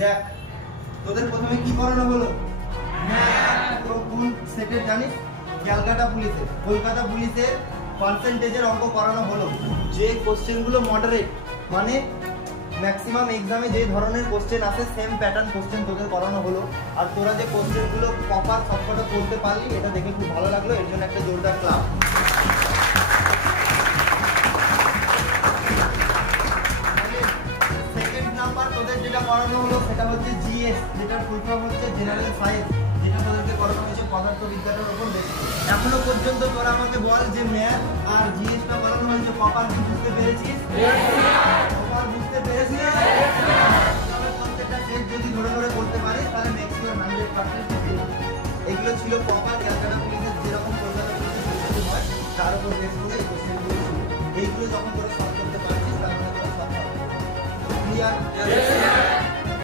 দেখ তোদের প্রথমে কি করানো হলো? তো কোন সেটের জানিস? ক্যালকাটা পুলিশের, কলকাতা পুলিশের পার্সেন্টেজের অঙ্ক করানো হলো। যে কোশ্চেনগুলো মডারেট মানে ম্যাক্সিমাম এক্সামে যে ধরনের কোশ্চেন আসে সেম প্যাটার্ন কোশ্চেন তোদের করানো হলো। আর তোরা যে কোশ্চেনগুলো প্রপার সবকটা করতে পারলি এটা দেখে খুব ভালো লাগলো, এর জন্য একটা জোরদার ক্লাস। সেকেন্ড নাম্বার তোদের যেটা করানো হলো সেটা হচ্ছে জিএস, যেটার ফুল ফর্ম হচ্ছে জেনারেল সায়েন্স, যেটা তোদেরকে করানো হয়েছে পদার্থবিজ্ঞানের উপর বেশি। এখনো পর্যন্ত তোরা আমাকে বল যে ম্যাথ আর জিএসটা করানো হয়েছে প্রপার বুঝতে পেরেছিস? প্রপার বুঝতে পেরেছিস? তবে প্রত্যেকটা সেট যদি ধরে ধরে করতে পারিস তাহলে ম্যাক্সিমাম 100% এগুলো ছিল প্রপার